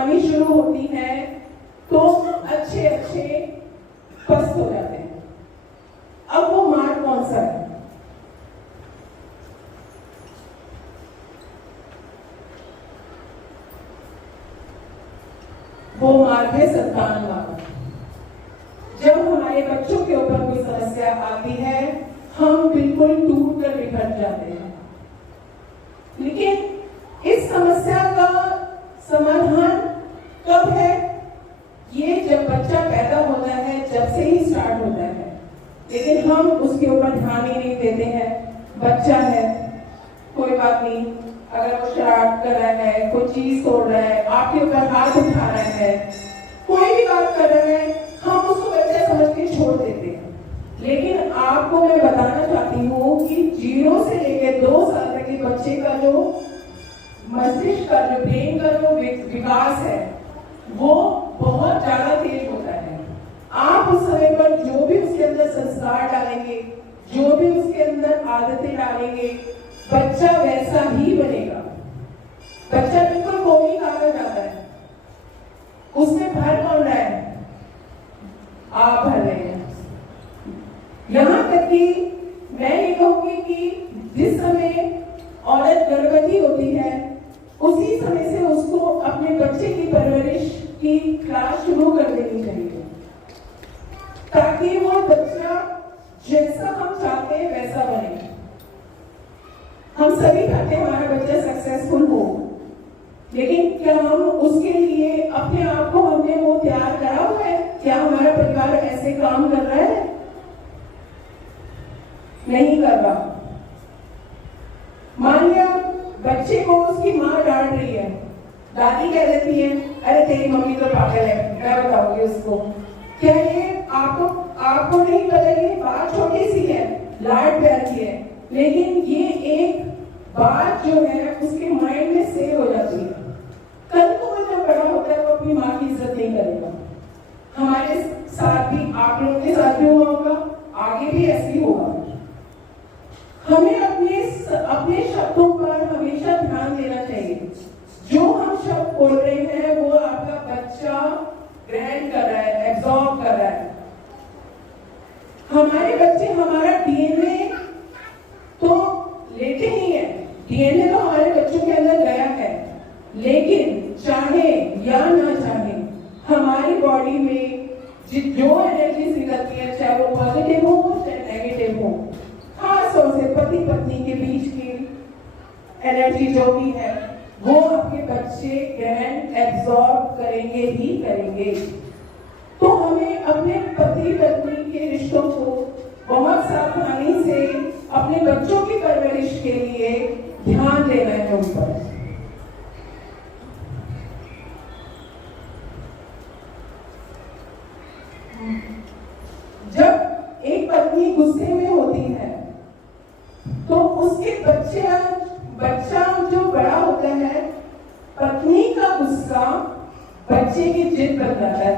आनी शुरू होती है तो अच्छे अच्छे पस्त हो जाते हैं। अब वो मार्ग कौन सा है? वो मार्ग है संतान वाला। जब हमारे बच्चों के ऊपर कोई समस्या आती है हम बिल्कुल टूट कर बिखर जाते हैं, लेकिन इस समस्या का समाधान कब है? ये जब बच्चा पैदा होता है, जब से ही स्टार्ट होता है, लेकिन हम उसके ऊपर ध्यान ही नहीं देते हैं। बच्चा है, कोई बात नहीं, अगर वो शरारत कर रहा है, कोई चीज तोड़ रहा है, आपके ऊपर हाथ उठा रहा है, कोई भी बात कर रहा है, हम उसको बच्चा समझ के छोड़ देते हैं। लेकिन आपको मैं बताना चाहती हूँ कि 0 से लेकर 2 साल तक के बच्चे का जो मस्तिष्क का, जो ब्रेन का जो विकास है वो बहुत ज्यादा तेज होता है। आप उस समय पर जो भी उसके अंदर संस्कार डालेंगे, जो भी उसके अंदर आदतें डालेंगे, बच्चा वैसा ही बनेगा। बच्चा बिल्कुल कोई कागज आता है, उसमें भर कौन रहा है? आप भर रहे हैं। यहां तक कि मैं ये कहूंगी कि जिस समय औरत गर्भवती होती है उसी समय से उसको अपने बच्चे की परवरिश की क्लास शुरू कर देनी चाहिए, ताकि वो बच्चा जैसा हम चाहते हैं वैसा बने। हम सभी चाहते हैं हमारा बच्चा सक्सेसफुल हो, लेकिन क्या हम उसके लिए अपने आप को हमने वो तैयार करा हुआ है? क्या हमारा परिवार ऐसे काम कर रहा है? नहीं कर रहा। मान लिया बच्चे को उसकी माँ डांट रही है, दादी कह देती है अरे तेरी मम्मी तो पागल है, मैं बताऊंगी उसको। क्या ये आपको नहीं पता? ये बात छोटी सी है, लाड प्यार की है, लेकिन ये एक बात जो है उसके माइंड में सेव हो जाती है। कल को वो जब बड़ा होता है वो अपनी माँ की इज्जत नहीं करेगा। हमारे साथ भी, आप लोगों के साथ भी हुआ होगा, आगे भी ऐसे ही होगा। हमें अपने शब्दों पर हमेशा ध्यान देना चाहिए। जो हम शब्द बोल रहे हैं वो आपका बच्चा ग्रहण कर रहा है, एब्जॉर्ब कर रहा है। हमारे बच्चे हमारा डीएनए तो लेते ही है, डीएनए तो हमारे बच्चों के अंदर गया है, लेकिन चाहे या ना चाहे हमारी बॉडी में जो एनर्जी निकलती है, चाहे वो पॉजिटिव हो चाहे नेगेटिव हो, खास तौर से पति पत्नी के बीच की एनर्जी जो भी है वो आपके बच्चे ग्रहण एब्जॉर्ब करेंगे ही करेंगे। तो हमें अपने पति पत्नी के रिश्तों को बहुत सावधानी से अपने बच्चों की परवरिश के लिए ध्यान देना है उन पर। जब एक पत्नी गुस्से में होती है तो उसके बच्चा जो बड़ा होता है, पत्नी का गुस्सा बच्चे की जिद बन जाता है।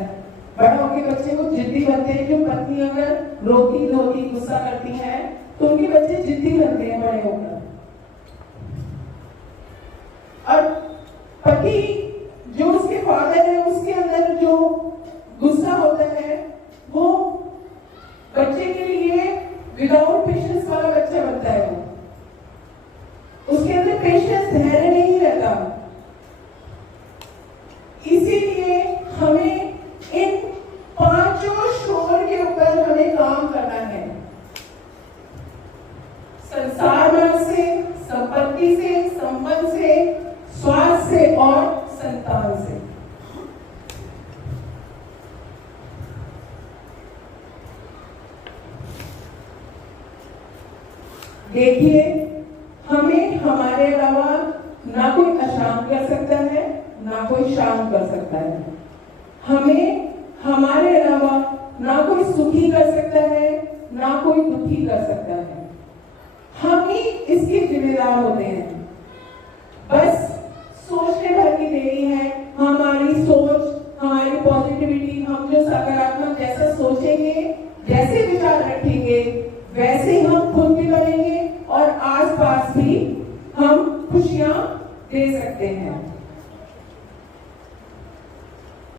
बड़ा होकर बच्चे को जिद्दी बनते हैं। जो पत्नी अगर रोती धोती गुस्सा करती है तो उनके बच्चे जिद्दी बनते हैं बड़े होकर। और पति जो उसके फादर है उसके अंदर जो गुस्सा होता है वो बच्चे के लिए विदाउट पेशेंस वाला बच्चा बनता है। वो उसके अंदर पेशेंस, धैर्य नहीं रहता। इसीलिए हमें इन 5 शोर के ऊपर हमें काम करना है। संसार मार्ग से, संपत्ति से, संबंध से, स्वास्थ्य से और संतान से। देखिए, हमें हमारे अलावा ना कोई अशांत कर सकता है ना कोई शांत कर सकता है। हमें हमारे अलावा ना कोई सुखी कर सकता है ना कोई दुखी कर सकता है। हम ही इसके जिम्मेदार होते हैं। बस सोचने भर की देरी है। हमारी सोच, हमारी पॉजिटिविटी, हम जो सकारात्मक जैसा सोचेंगे